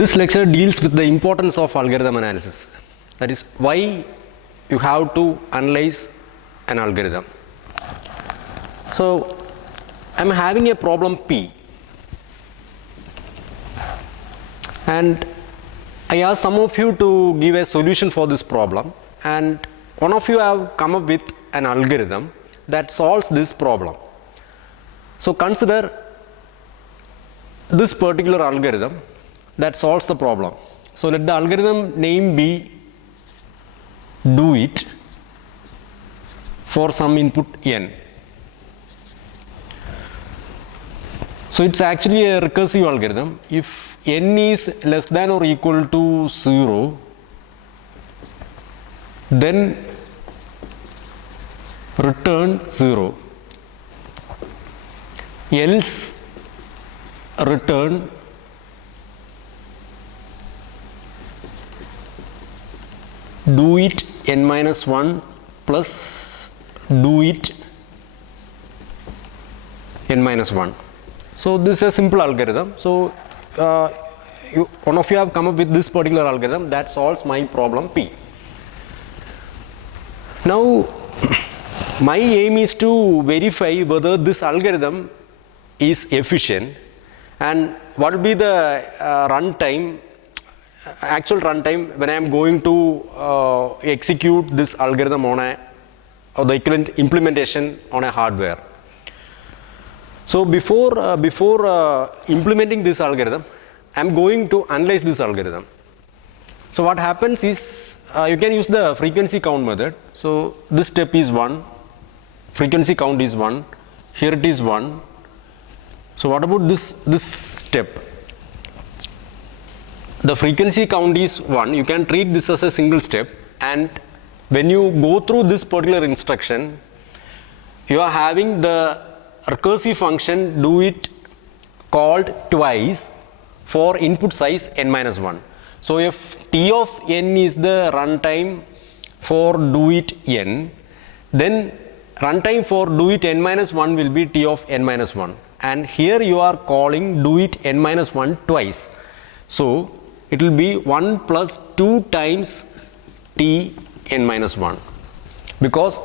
This lecture deals with the importance of algorithm analysis. That is why you have to analyze an algorithm. So I am having a problem P, and I ask some of you to give a solution for this problem, and one of you have come up with an algorithm that solves this problem. So consider this particular algorithm that solves the problem. So let the algorithm name be do it for some input n. So it's actually a recursive algorithm. If n is less than or equal to 0, then return 0, else return do it n minus 1 plus do it n minus 1. So this is a simple algorithm. So one of you have come up with this particular algorithm that solves my problem P. Now my aim is to verify whether this algorithm is efficient and what will be the actual runtime when I am going to execute this algorithm on the equivalent implementation on a hardware. So before implementing this algorithm, I am going to analyze this algorithm. So what happens is you can use the frequency count method. So this step is 1, frequency count is 1, here it is 1. So what about this step? The frequency count is 1, you can treat this as a single step, and when you go through this particular instruction, you are having the recursive function do it called twice for input size n minus 1. So if t of n is the runtime for do it n, then runtime for do it n minus 1 will be t of n minus 1, and here you are calling do it n minus 1 twice. So it will be 1 plus 2 times t n minus 1, because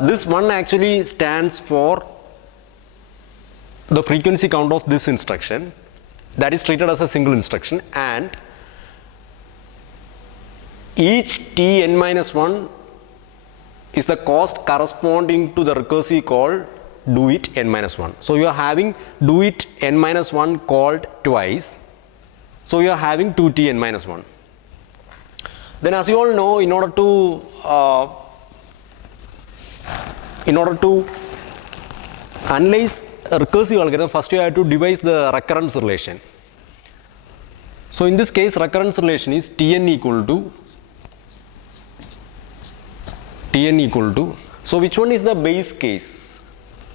this 1 actually stands for the frequency count of this instruction that is treated as a single instruction, and each t n minus 1 is the cost corresponding to the recursive call do it n minus 1. So you are having do it n minus 1 called twice, so you are having 2t n minus 1. Then as you all know, in order to analyze a recursive algorithm, first you have to devise the recurrence relation. So in this case, recurrence relation is Tn equal to, so which one is the base case?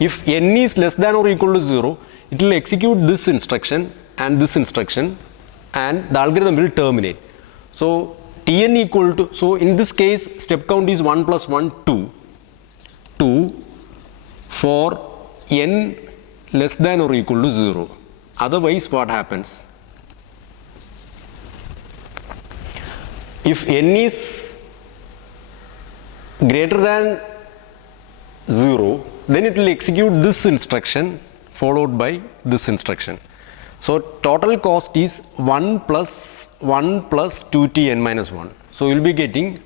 If n is less than or equal to 0, it will execute this instruction and this instruction, and the algorithm will terminate. So Tn equal to, so in this case step count is 1 plus 1, 2 for n less than or equal to 0. Otherwise what happens? If n is greater than 0, then it will execute this instruction followed by this instruction. So total cost is 1 plus 2t n minus 1. So you will be getting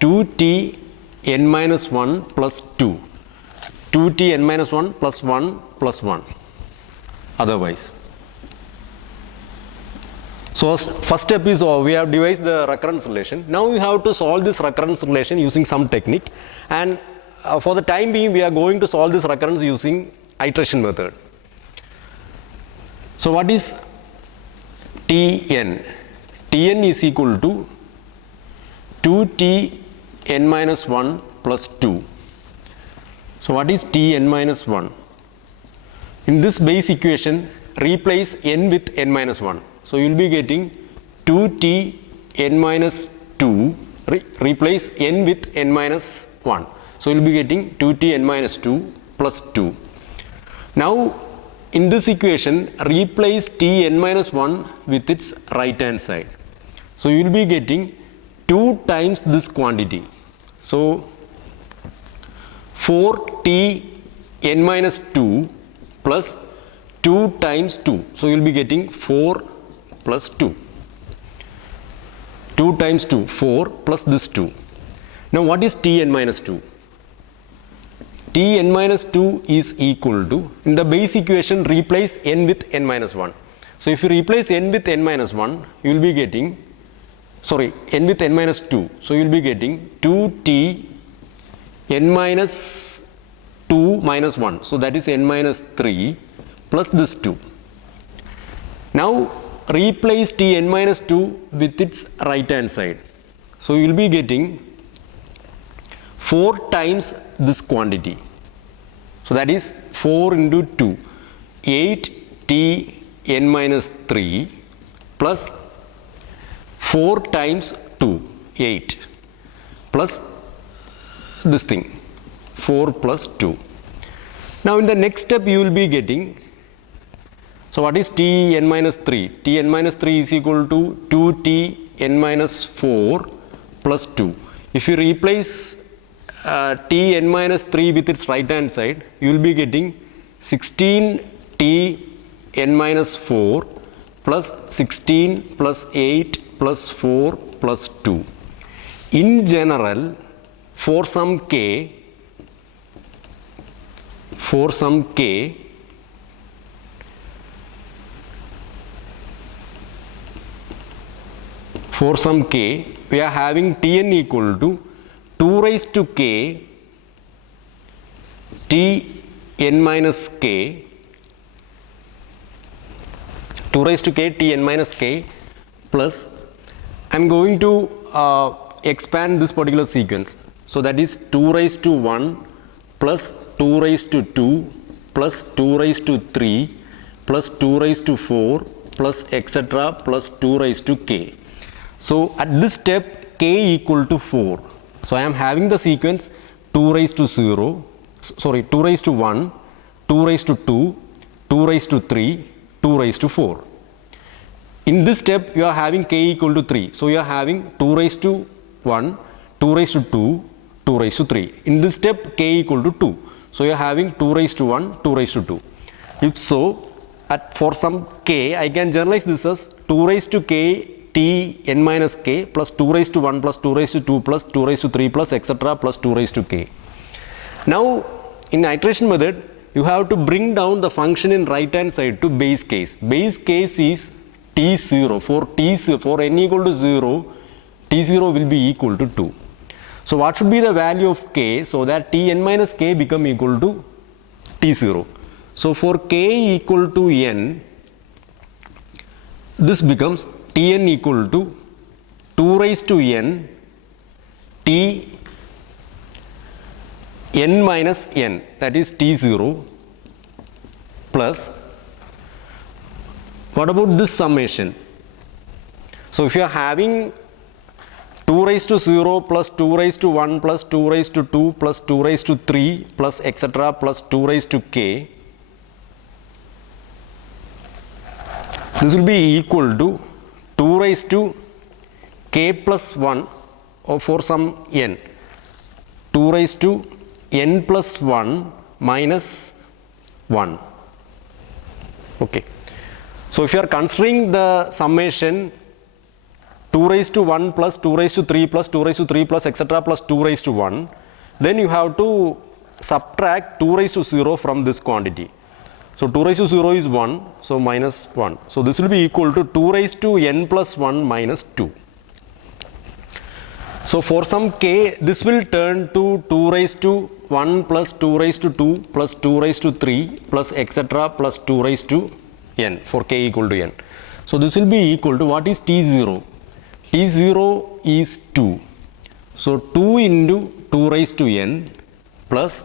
2t n minus 1 plus 2. 2t n minus 1 plus 1 plus 1. Otherwise. So first step is we have devised the recurrence relation. Now we have to solve this recurrence relation using some technique, and for the time being we are going to solve this recurrence using iteration method. So what is Tn? Tn is equal to 2t n minus 1 plus 2. So what is t n minus 1? In this base equation, replace n with n minus 1. So you will be getting 2t n minus 2, replace n with n minus 1. So you will be getting 2t n minus 2 plus 2. Now in this equation replace Tn minus 1 with its right hand side. So you will be getting 2 times this quantity. So 4Tn minus 2 plus 2 times 2. So you will be getting 4 plus 2. 2 times 2, 4 plus this 2. Now what is Tn minus 2? Tn minus 2 is equal to, in the base equation replace n with n minus 1. So if you replace n with n minus 1, you will be getting, n with n minus 2. So you will be getting 2t n minus 2 minus 1. So that is n minus 3 plus this 2. Now replace Tn minus 2 with its right hand side. So you will be getting 4 times this quantity. So that is 4 into 2, 8Tn minus 3 plus 4 times 2, 8 plus this thing, 4 plus 2. Now in the next step you will be getting, so what is Tn minus 3? Tn minus 3 is equal to 2Tn minus 4 plus 2. If you replace Tn minus 3 with its right hand side, you will be getting 16Tn minus 4 plus 16 plus 8 plus 4 plus 2. In general, for some k, we are having Tn equal to 2 raised to k Tn minus k, 2 raised to k Tn minus k plus, I am going to expand this particular sequence. So that is 2 raised to 1 plus 2 raised to 2 plus 2 raised to 3 plus 2 raised to 4 plus etc. plus 2 raised to k. So at this step k equal to 4. So I am having the sequence 2 raised to 2 raised to 1, 2 raised to 2, 2 raised to 3, 2 raised to 4. In this step you are having k equal to 3. So you are having 2 raised to 1, 2 raised to 2, 2 raised to 3. In this step k equal to 2. So you are having 2 raised to 1, 2 raised to 2. If so, for some k, I can generalize this as 2 raised to k Tn minus k plus 2 raised to 1 plus 2 raised to 2 plus 2 raised to 3 plus etc. plus 2 raised to k. Now in iteration method, you have to bring down the function in right hand side to base case. Base case is t0. For n equal to 0, t0 will be equal to 2. So what should be the value of k so that Tn minus k become equal to t0? So for k equal to n, this becomes Tn equal to 2 raised to n T n minus n, that is t0 plus, what about this summation? So if you are having 2 raised to 0 plus 2 raised to 1 plus 2 raised to 2 plus 2 raised to 3 plus etc. plus 2 raised to k, this will be equal to 2 raised to k plus 1 or for some n, 2 raised to n plus 1 minus 1. Okay. So if you are considering the summation 2 raised to 1 plus 2 raised to 3 plus 2 raised to 3 plus etc. plus 2 raised to 1, then you have to subtract 2 raised to 0 from this quantity. So 2 raised to 0 is 1, so minus 1. So this will be equal to 2 raised to n plus 1 minus 2. So for some k, this will turn to 2 raised to 1 plus 2 raised to 2 plus 2 raised to 3 plus etc. plus 2 raised to n for k equal to n. So this will be equal to, what is t0? t0 is 2. So 2 into 2 raised to n plus,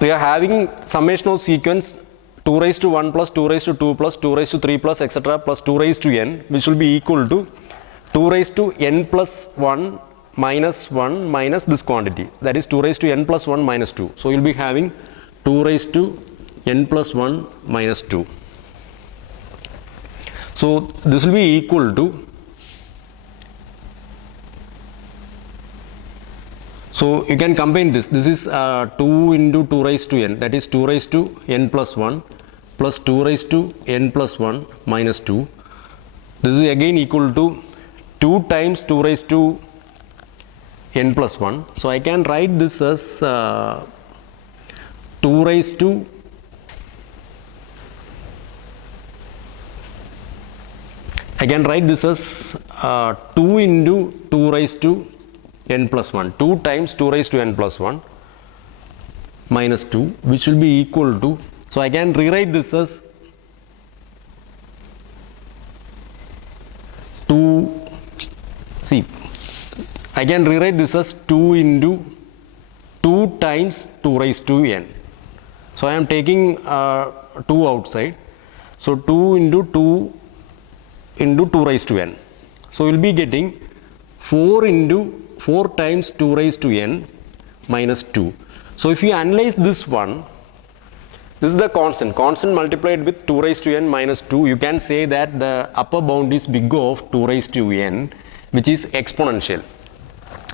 we are having summation of sequence 2 raised to 1 plus 2 raised to 2 plus 2 raised to 3 plus etc. plus 2 raised to n, which will be equal to 2 raised to n plus 1 minus 1 minus this quantity, that is 2 raised to n plus 1 minus 2. So you will be having 2 raised to n plus 1 minus 2. So this will be equal to, so you can combine this. This is 2 into 2 raised to n, that is 2 raised to n plus 1 plus 2 raised to n plus 1 minus 2. This is again equal to 2 times 2 raised to n plus 1. So I can write this as 2 raised to I can write this as 2 into 2 raised to n plus 1, 2 times 2 raised to n plus 1 minus 2, which will be equal to, so I can rewrite this as 2, see, I can rewrite this as 2 into 2 times 2 raised to n. So I am taking 2 outside, so 2 into 2 into 2 raised to n. So we will be getting 4 into 4 times 2 raised to n minus 2. So if you analyze this one, this is the constant multiplied with 2 raised to n minus 2, you can say that the upper bound is big O of 2 raised to n, which is exponential.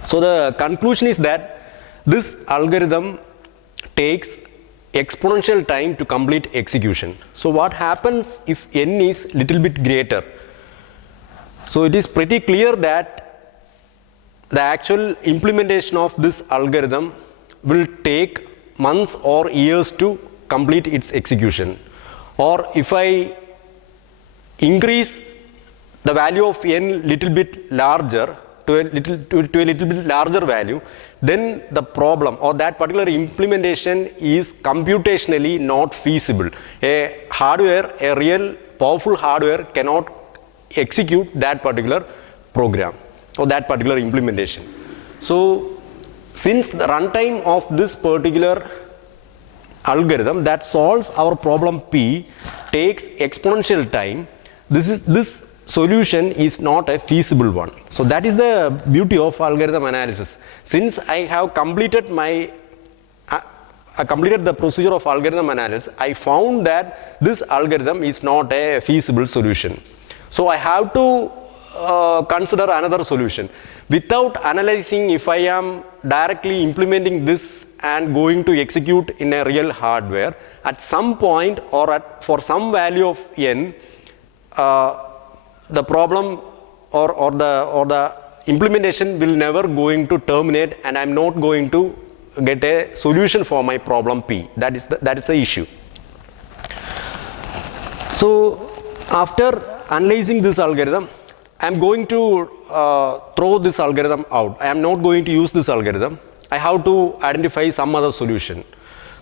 So the conclusion is that this algorithm takes exponential time to complete execution. So what happens if n is little bit greater? So it is pretty clear that the actual implementation of this algorithm will take months or years to complete its execution. Or if I increase the value of n little bit larger to a little bit larger value, then the problem or that particular implementation is computationally not feasible. A real powerful hardware cannot execute that particular program or that particular implementation. So since the runtime of this particular algorithm that solves our problem P takes exponential time, this solution is not a feasible one. So that is the beauty of algorithm analysis. Since I have completed the procedure of algorithm analysis, I found that this algorithm is not a feasible solution. So I have to consider another solution. Without analyzing if I am directly implementing this and going to execute in a real hardware, at some point or for some value of n, the problem or the implementation will never going to terminate, and I am not going to get a solution for my problem P. That is the issue. So after analyzing this algorithm, I am going to throw this algorithm out. I am not going to use this algorithm. I have to identify some other solution.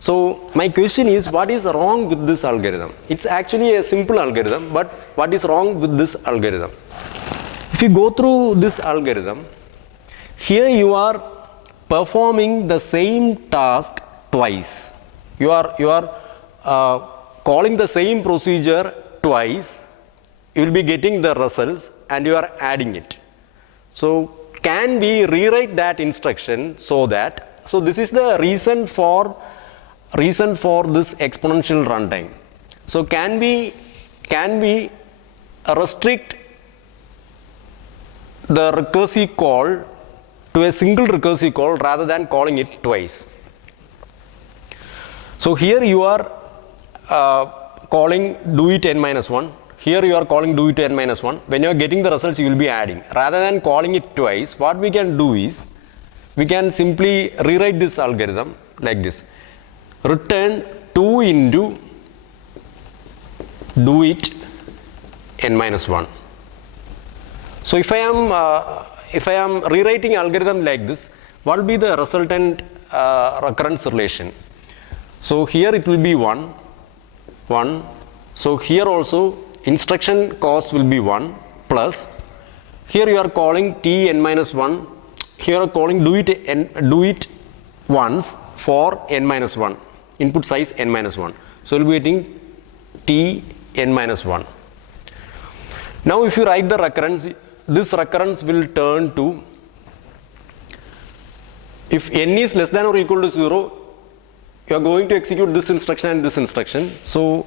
So my question is, what is wrong with this algorithm? It's actually a simple algorithm, but what is wrong with this algorithm? If you go through this algorithm, here you are performing the same task twice. You are calling the same procedure twice. You will be getting the results and you are adding it. So can we rewrite that instruction so this is the reason for this exponential runtime. So can we restrict the recursive call to a single recursive call rather than calling it twice? So here you are calling do it n minus 1. Here you are calling do it n minus 1. When you are getting the results, you will be adding. Rather than calling it twice, what we can do is, we can simply rewrite this algorithm like this. Return 2 into do it n minus 1. So if I am rewriting algorithm like this, what will be the resultant recurrence relation? So here it will be 1. So here also instruction cost will be 1 plus, here you are calling t n minus 1, here you are calling do it once for n minus 1, input size n minus 1. So we will be getting t n minus 1. Now if you write the recurrence, this recurrence will turn to, if n is less than or equal to 0, you are going to execute this instruction and this instruction. So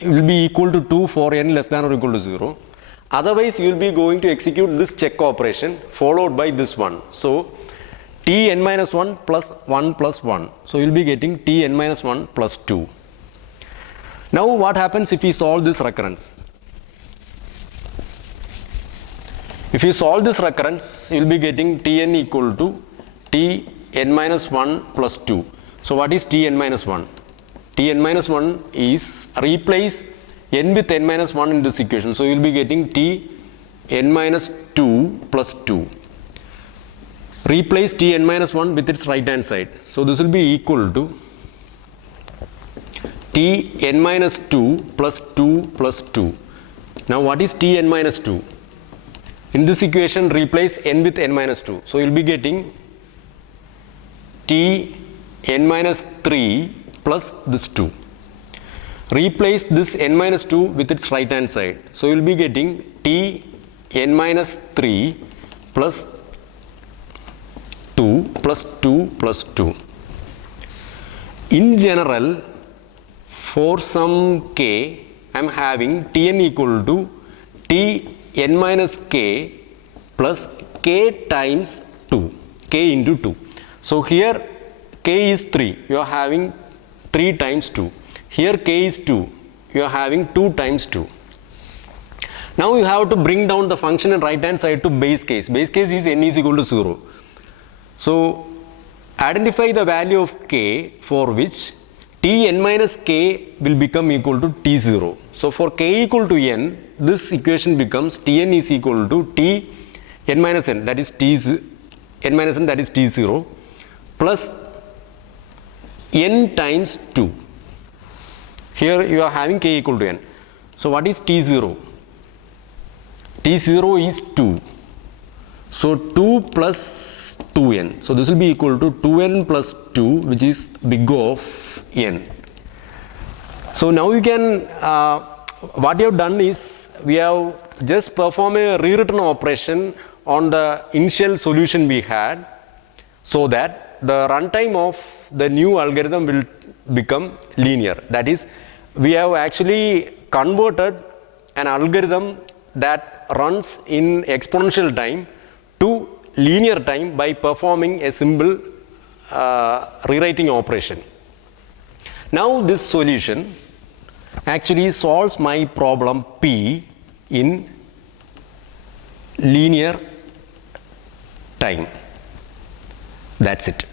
it will be equal to 2 for n less than or equal to 0. Otherwise, you will be going to execute this check operation followed by this one. So t n minus 1 plus 1 plus 1. So you will be getting t n minus 1 plus 2. Now what happens if we solve this recurrence? If you solve this recurrence, you will be getting Tn equal to Tn minus 1 plus 2. So what is Tn minus 1? Tn minus 1 is replace n with n minus 1 in this equation. So you will be getting Tn minus 2 plus 2. Replace Tn minus 1 with its right hand side. So this will be equal to Tn minus 2 plus 2 plus 2. Now what is Tn minus 2? In this equation, replace n with n minus 2. So you will be getting Tn minus 3 plus this 2. Replace this n minus 2 with its right hand side. So you will be getting Tn minus 3 plus 2 plus 2 plus 2. In general, for some k, I am having Tn equal to Tn minus k plus k times 2, k into 2. So here k is 3, you are having 3 times 2. Here k is 2, you are having 2 times 2. Now you have to bring down the function in right hand side to base case. Base case is n is equal to 0. So identify the value of k for which Tn minus k will become equal to T0. So for k equal to n, this equation becomes Tn is equal to Tn minus n, that is n minus n, that is T0, plus n times 2. Here you are having k equal to n. So what is T0? T0 is 2. So 2 plus 2n. So this will be equal to 2n plus 2, which is big O of n. So now you can, what you have done is, we have just performed a rewritten operation on the initial solution we had, so that the runtime of the new algorithm will become linear. That is, we have actually converted an algorithm that runs in exponential time to linear time by performing a simple rewriting operation. Now this solution actually solves my problem P in linear time. That's it.